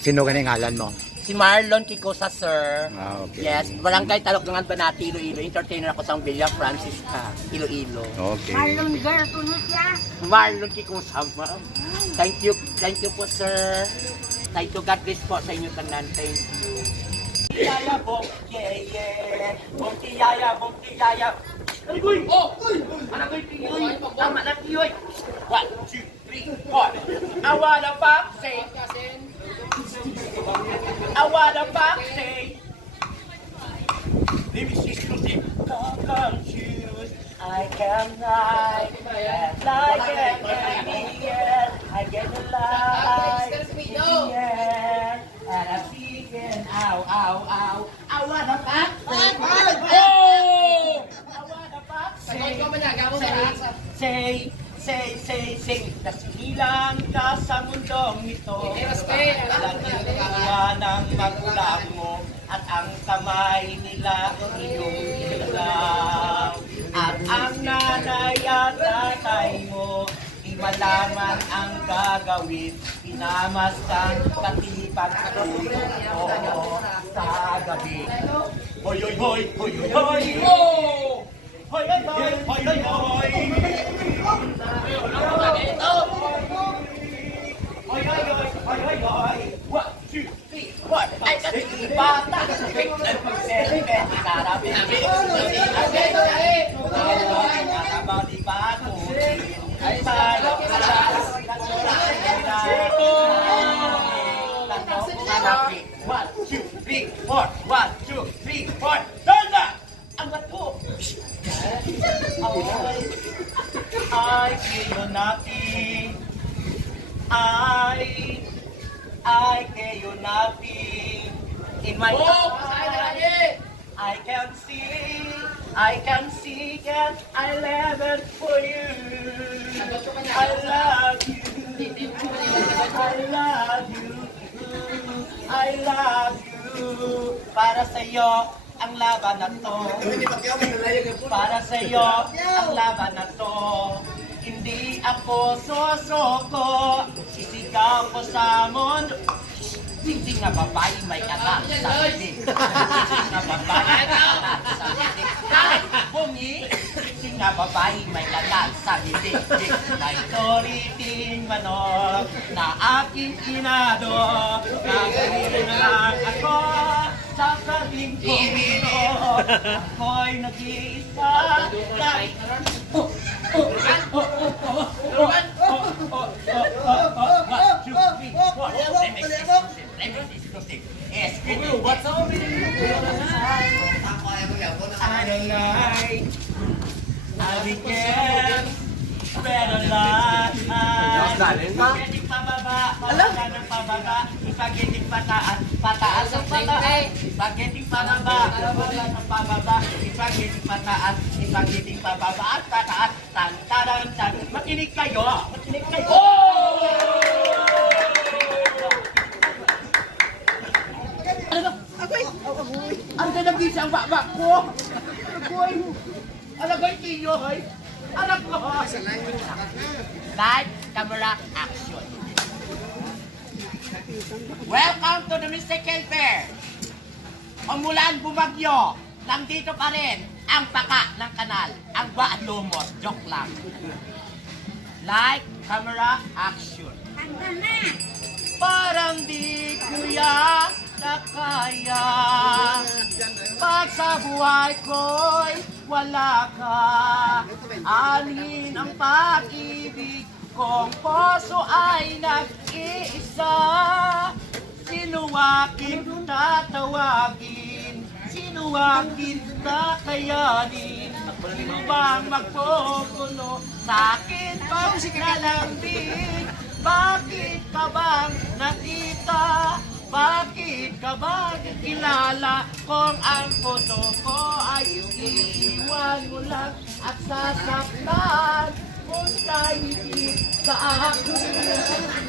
Sino ganing ngalan mo? Si Marlon Kikosa, sir. Ah, okay. Yes, barangay Taloklangan Banati, Iloilo. Entertainer ako sa Villa Francisca, Iloilo. Okay. Marlon girl, tunod siya. Marlon Kikosa, ma'am. Thank you, thank you po, sir. Thank you, God bless po sa inyo tanan. Thank you. Yaya, bong, yeah, yeah. Bong, yaya, bong, yaya. Uy! Oh! Uy! Ano ko yung Tama na, tiyoy. One, two, three, four. I wanna pop, say. I wanna pop, say. Maybe she's closing. Confused. I can lie. Like it, yeah. I get the light. In the air. And I'm seeking. Ow, ow, ow. I wanna pop, say. Oh! I wanna pop, say. Say, say, say, Nasilang ka sa mundong ito. Lagyan ng magulang mo At ang kamay nila iyong ilaw At ang nanay at tatay mo Di malaman ang gagawin. Inamas kang katipag tulog mo sa gabi. Hoy, hoy, hoy, hoy, hoy, hoy! One, two, three, four! Ay, kasi bata! Biglan pag-selfie, sarap Nakabaw di bato Ay, sarap One, two, three, four! One, two, three, four! Turn na! Ay, ay, kayo natin. Ay, ay, kayo natin. In my eyes, I can see, I can see that I love it for you. I love you. I love you. I love you. Para sa iyo ang laban na to. Para sa iyo ang laban na to. Hindi ako sosoko. Sisigaw ko sa mundo. Hindi nga babae may anak sa bibig. Hindi nga babae sa bibig. Kahit bungi, hindi nga babae may anak sa bibig. May toriting manok na aking inado. Nagawin na lang ako sa tabing ko. Ako'y nag-iisa. Kahit I don't like I became better life Ipagitik pababa, pababa ng pababa Ipagitik pataas, pataas ng pataas Ipagitik pababa, pababa ng pababa Ipagitik pataas, ipagitik pababa at pataas Tan, taran, tan Makinig kayo, makinig kayo Ano ba? Agoy! Ang ganabis ang baba ko! Agoy! Alagay tiyo, hoy! Anak ko! Live camera action. Welcome to the Mystical Fair. Umulan bumagyo, nandito pa rin ang paka ng kanal, ang baad lumot. Joke lang. Like camera action. Handa na. Parang di kuya na kaya Pag sa buhay ko'y wala ka Anin ang pag-ibig kong puso ay nag-iisa Sino aking tatawagin? Sino aking kakayanin? Sino bang magpupuno sa akin pag nalambing? Bakit ka bang nakita? Bakit ka ba kilala kung ang puso ko ay iiwan mo lang at sasaktan? Kung hindi ka ako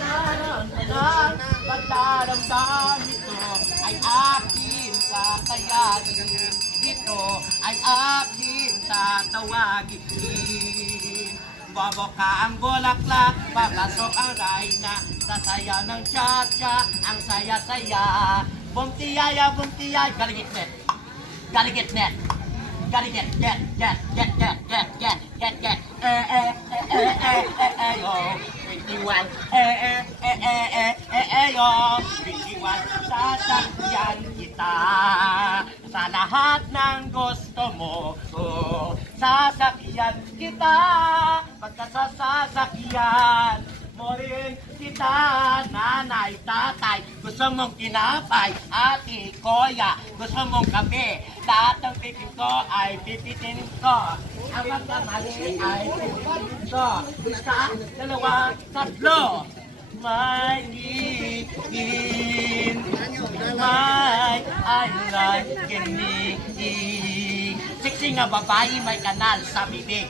nararamdaman, pagdaramdam ito ay akin kakayanin. Ito ay akin tatawagin. Bobo ka ang bulaklak, papasok ang rayna Sasaya ng cha-cha, ang saya-saya Bumtiyaya, bumtiyaya, gotta get net Gotta get net Gotta get, get, get, get, get, get, get, get, get Eh, eh, eh, eh, eh, eh, eh, yo 21 Eh, eh, eh, eh, eh, eh, eh, yo 21 Sasakyan kita Sa lahat ng gusto mo oh, Sasakyan kita Pagka sa sasakyan mo rin kita Nanay, tatay. Gusto mong kinapay Ate, koya. Gusto mong kape. Lahat ng pipin ko ay pipitin ko. Ang magkamali ay pipitin ko. Isa, dalawa, tatlo. May iin May like me Siksi nga babae may kanal sa bibig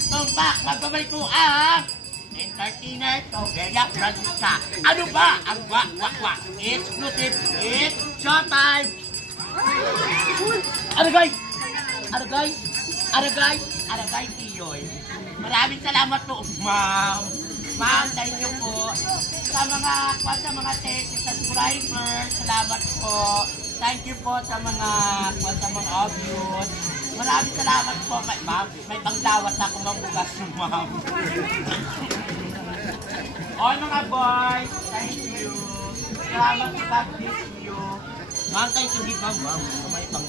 Tumpak magbabalik ko ang entertainer to Bella Francisca. Ano ba ang wak? Exclusive, it's showtime! Ano guys? Ano guys? Ano guys? Ano guys, Tiyoy? Maraming salamat po, ma'am. Ma'am, thank you po. Sa mga, sa mga 10 subscribers, salamat po. Thank you po sa mga, sa mga views. Maraming salamat po. May, ma'am, may pangdawat na akong mambugas ma'am. All mga boys, thank you. Salamat sa bless you. Ma'am, thank you. Ma'am, may pang